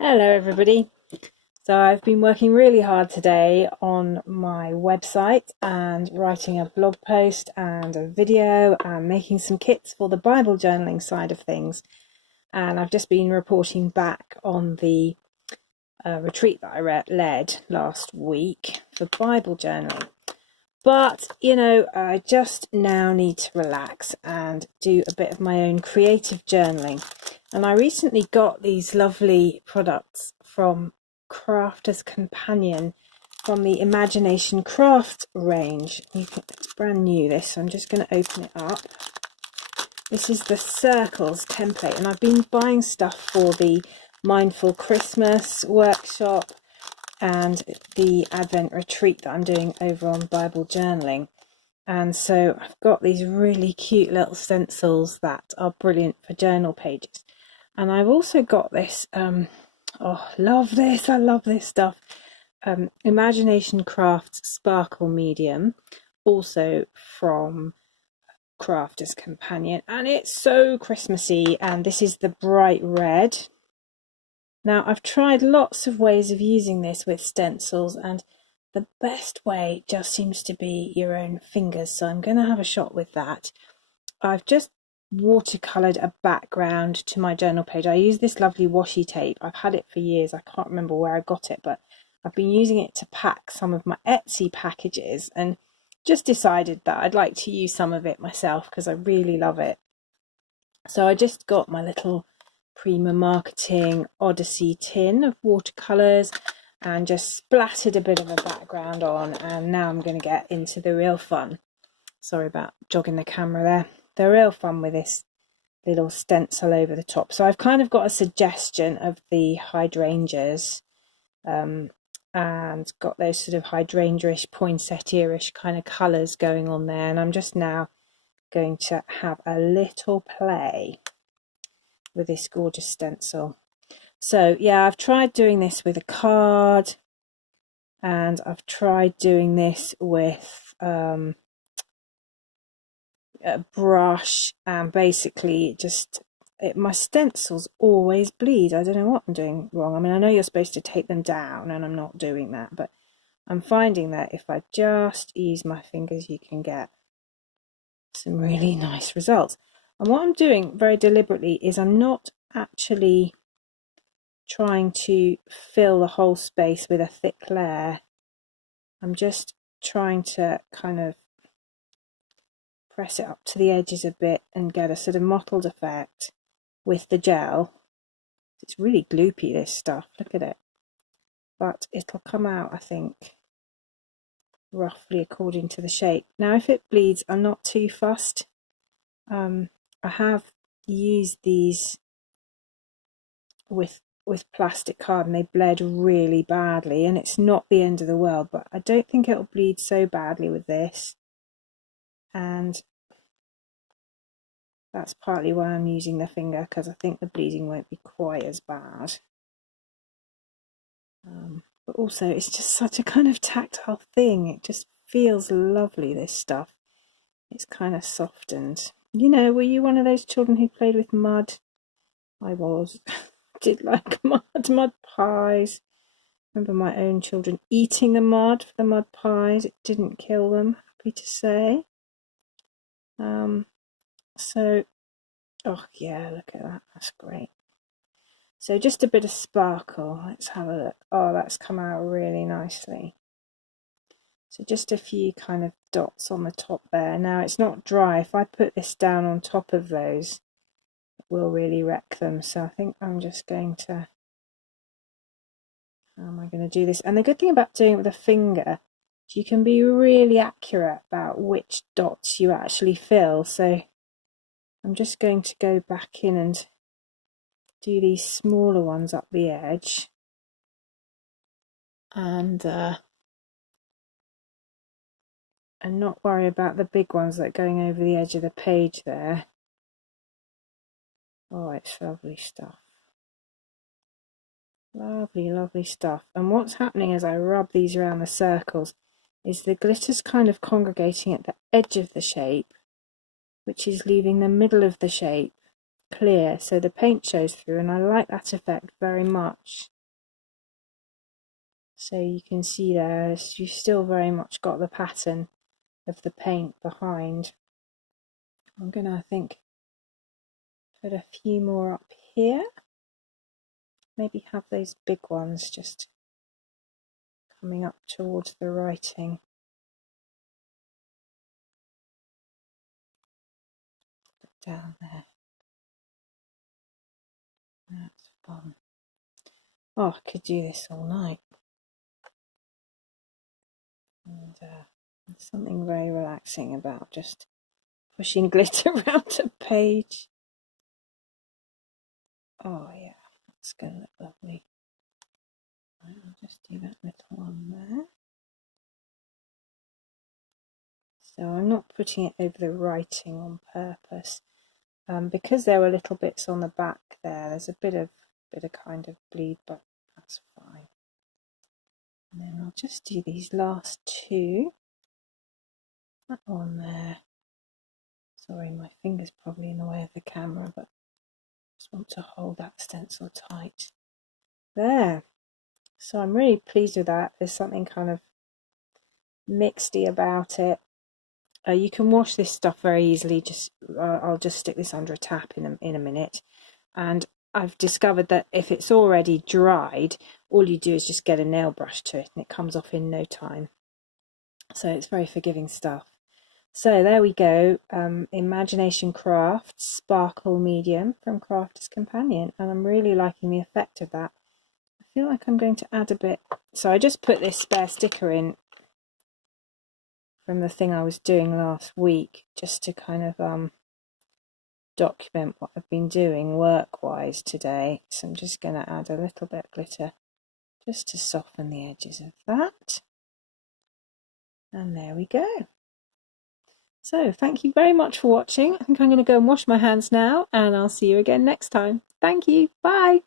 Hello everybody. So I've been working really hard today on my website and writing a blog post and a video and making some kits for the Bible journaling side of things. And I've just been reporting back on the retreat that I led last week for Bible journaling. But, I just now need to relax and do a bit of my own creative journaling. And I recently got these lovely products from Crafter's Companion from the Imagination Craft range. It's brand new, this, so I'm just going to open it up. This is the circles template, and I've been buying stuff for the Mindful Christmas workshop and the Advent retreat that I'm doing over on Bible journaling. And so I've got these really cute little stencils that are brilliant for journal pages. And I've also got this, love this, I love this stuff, Imagination Craft Sparkle Medium, also from Crafter's Companion. And it's so Christmassy, and this is the bright red. Now, I've tried lots of ways of using this with stencils, and the best way just seems to be your own fingers, so I'm going to have a shot with that. I've just watercoloured a background to my journal page. I use this lovely washi tape. I've had it for years. I can't remember where I got it, but I've been using it to pack some of my Etsy packages and just decided that I'd like to use some of it myself because I really love it. So I just got my little Prima Marketing Odyssey tin of watercolours and just splattered a bit of a background on, and now I'm going to get into the real fun. Sorry about jogging the camera there. The real fun with this little stencil over the top. So I've kind of got a suggestion of the hydrangeas and got those sort of hydrangea-ish, poinsettia-ish kind of colours going on there, and I'm just now going to have a little play with this gorgeous stencil. So yeah, I've tried doing this with a card, and I've tried doing this with a brush, and basically my stencils always bleed. I don't know what I'm doing wrong. I mean, I know you're supposed to take them down, and I'm not doing that, but I'm finding that if I just ease my fingers, you can get some really nice results. And what I'm doing very deliberately is I'm not actually trying to fill the whole space with a thick layer. I'm just trying to kind of press it up to the edges a bit and get a sort of mottled effect with the gel. It's really gloopy, this stuff, look at it. But it'll come out, I think, roughly according to the shape. Now, if it bleeds, I'm not too fussed. I have used these with plastic card, and they bled really badly, and it's not the end of the world, but I don't think it'll bleed so badly with this, and that's partly why I'm using the finger, because I think the bleeding won't be quite as bad. But also it's just such a kind of tactile thing. It just feels lovely, this stuff. It's kind of softened. Were you one of those children who played with mud? I was. Did like mud pies. Remember my own children eating the mud for the mud pies. It didn't kill them, happy to say. So, oh yeah, look at that. That's great. So just a bit of sparkle. Let's have a look. Oh, that's come out really nicely. So just a few kind of dots on the top there. Now it's not dry. If I put this down on top of those, it will really wreck them. So I think I'm just going to, how am I going to do this? And the good thing about doing it with a finger, you can be really accurate about which dots you actually fill. So I'm just going to go back in and do these smaller ones up the edge, and not worry about the big ones that are going over the edge of the page there. Oh, it's lovely stuff. Lovely, lovely stuff. And what's happening as I rub these around the circles is the glitter's kind of congregating at the edge of the shape, which is leaving the middle of the shape clear, so the paint shows through, and I like that effect very much. So you can see there, you've still very much got the pattern of the paint behind. I'm gonna, I think, put a few more up here. Maybe have those big ones just coming up towards the writing. Down there. That's fun. Oh, I could do this all night. And there's something very relaxing about just pushing glitter around a page. Oh yeah, that's going to look lovely. Right, I'll just do that little one there. So I'm not putting it over the writing on purpose, because there were little bits on the back there. There's a bit of kind of bleed, but that's fine. And then I'll just do these last two. That one there. Sorry, my finger's probably in the way of the camera, but I just want to hold that stencil tight. There. So I'm really pleased with that. There's something kind of mixedy about it. You can wash this stuff very easily. I'll just stick this under a tap in a minute. And I've discovered that if it's already dried, all you do is just get a nail brush to it and it comes off in no time. So it's very forgiving stuff. So there we go, Imagination Crafts Sparkle Medium from Crafter's Companion, and I'm really liking the effect of that. I feel like I'm going to add a bit, so I just put this spare sticker in from the thing I was doing last week, just to kind of document what I've been doing work-wise today. So I'm just going to add a little bit of glitter just to soften the edges of that. And there we go. So thank you very much for watching. I think I'm going to go and wash my hands now, and I'll see you again next time. Thank you. Bye.